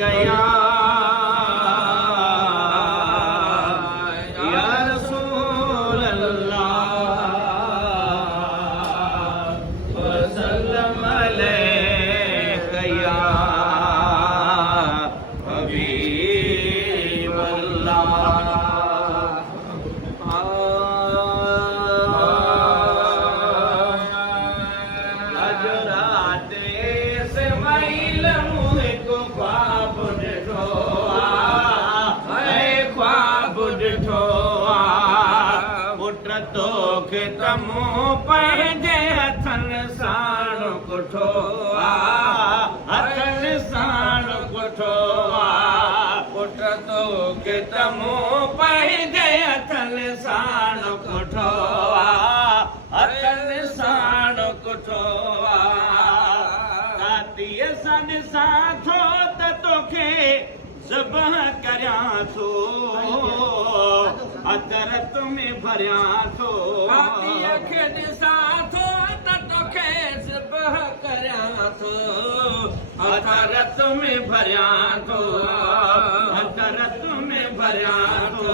गया या रसूल अल्लाह वसल्लम अलैका या हबीब अल्लाह। तमो पंहिंजे हथनि साण कुठो हथनि साण कुठो पुट तोखे तमो पंहिंजे हथनि साण कुठो हथनि साण कुठो तातीअ सन सां थो त तोखे ज़बह करियां थो अदरत में भरियां थो तातीअ खे ॾिसां थो त तोखे ज़बह करियां थो अदरत में भरियां थो अदरत में भरियां थो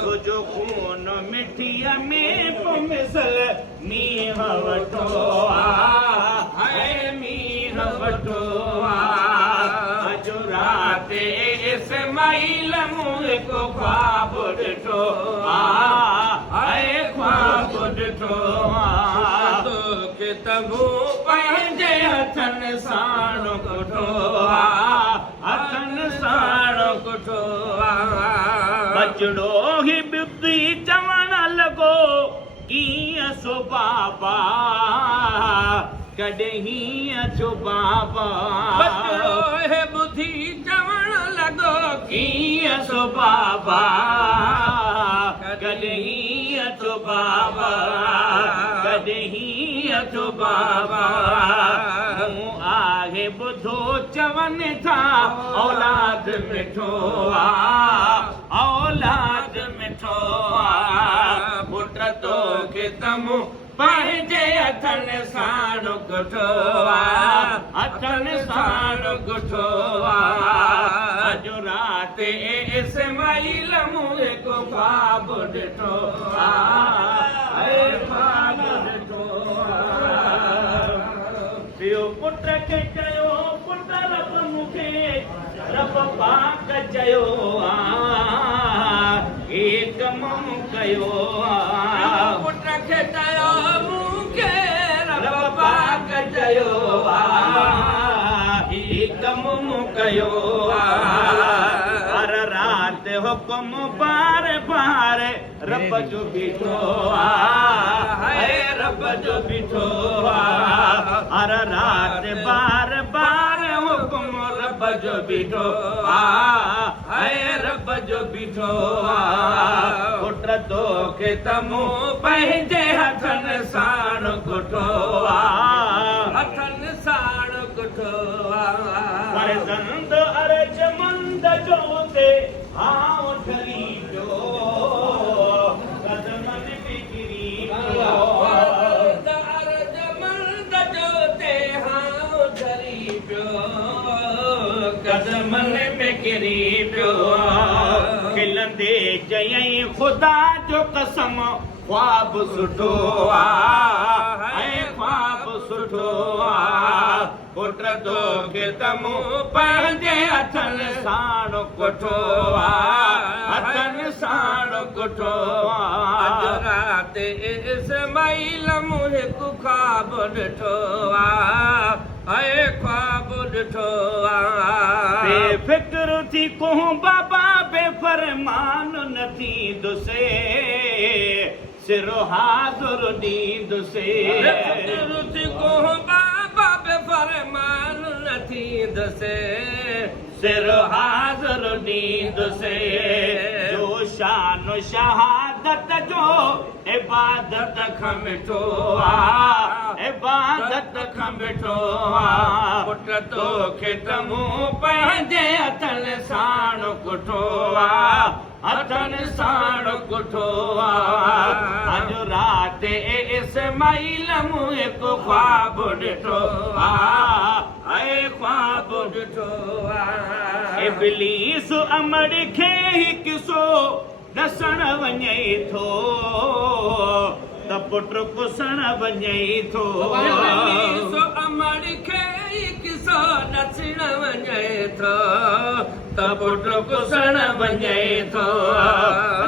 तुंहिंजो खून मिठीअ में पोइ मिसल मींह वठो हाय मींह वठो अॼु राति इस्माइल मूं को ख्वाब ॾिठो हाय ख्वाब ॾिठो तोखे तबू पंहिंजे हथनि साण कुठो हथनि साण कुठो बचड़ो ही ॿुधी चवण लॻो कीअं सो बाबा कॾहिं हीअं छो बाबा बचड़ो हे ॿुधी चवण लॻो कीअं सो बाबा कॾहिं हीअं छो बाबा कॾहिं हीअं छो बाबा मूं आहे ॿुधो चवनि था औलाद मिठो औलाद मिठो पुट तोखे तमो पंहिंजे हथनि साण कुठो हथनि साण कुठो अॼु राति इस्माइल मूं को ख्वाब ॾिठो ख्वाब ॾिठो पियो पुट खे चयो पुट रब मूंखे रब पाक चयो हे कम कयो पुट खे चयो मूंखे रब पाक चयो हे कम कयो हर राति हुकुम बार बार रब जो बीठो है रब जो बीठो हर राति बार बार हुकुम रब जो बीठो है रब जो बीठो पुट तोखे तमो पंहिंजे हथनि साण कुठो हथनि साण कुठो फर्ज़ंद अर्जमंद जो ते आऊं ढली पियो कदमनि में किरी पियो फर्ज़ंद अर्जमंद जो ते आऊं ढली पियो कदमनि में किरी पियो खिलंदे चयई ख़ुदा जो कसम ख्वाब सुठो है ख्वाब सुठो पुट तोखे तमो पंहिंजे हथनि साण कुठो हथनि साण कुठो अॼु राति इस्माइल मूं हिकु ख्वाब ॾिठो है ख्वाब ॾिठो बेफ़िक्र थी कोहूं बाबा बेफ़रमान न थींदुसि सिरो हाज़ुर ॾींदुसि बेफ़िक्र थी कोहूं बाबा बेफ़रमान न थींदुसि सिरो हाज़ुर ॾींदुसि जो शान शहादत जो इबादत खां मिठो इबादत खां मिठो पुट तोखे तमो पंहिंजे हथनि साण कुठो हथनि साण कुठो अॼु राति इस्माइल मूं हिकु ख्वाब ॾिठो ख्वाब ॾिठो आहे इब्लीस अमड़ खे किसो ॾसण वञे थो त पुट कुसण वञे थो इब्लीस अमड़ खे किसो ॾसण वञे थो त पुट कुसण वञे थो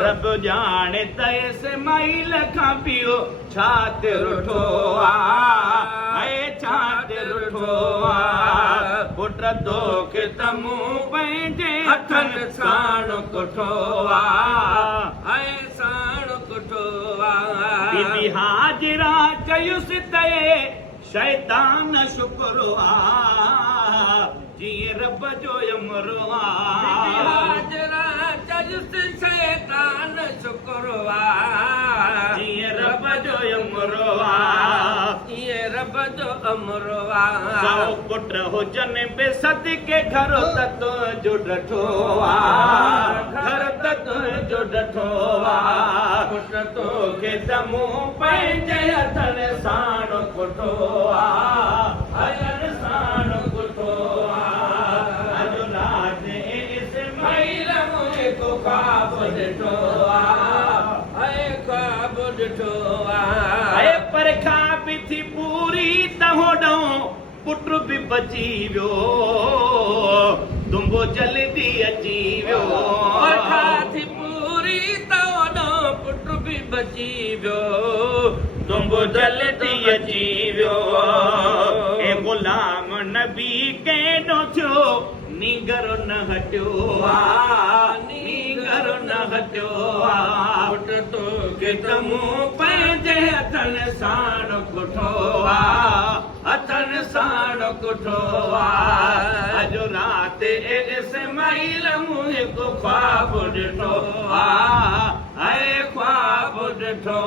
रब ॼाणे त इस्माइल खां पियो छा ते रुठो आहे छा ते रुठो आहे पुट तोखे त मूं पंहिंजे हथनि साण कुठो आहे साण कुठो बीबी हाजिरा चयुसि त शैतान शुक्र आहे जीअं रब जो अमर आहे हाजिरा चयुसि शैतान शुक्र आहे जीअं रब जो अमर आहे इहे रब जो अमर आहे सौ पुट हुजनि बि सदके घर त तुंहिंजो ॾठो आहे घर त तुंहिंजो ॾठो आहे पुट तोखे त मूं पंहिंजे हथनि साण कुठो आहे हथनि साण कुठो आहे अॼु राति इस्माइल मूंखे को ख्वाब ॾिठो आहे ख्वाब ॾिठो आहे पर ख्वाब थी पूरी त होॾो पुट बि बची वियो दुंबो जल्दी अची वियो थी पूरी त होॾो पुट बि बची वियो दुंबो जल्दी अची वियो ए गुलाम नबी केॾो थियो नींगर न हटियो नींगर न हटियो पुट तोखे त मूं पंहिंजे हथनि साण कुठो हथनि साण कुठो अॼु राति इस्माइल मूं हिकु ख्वाब ॾिठो ख्वाब ॾिठो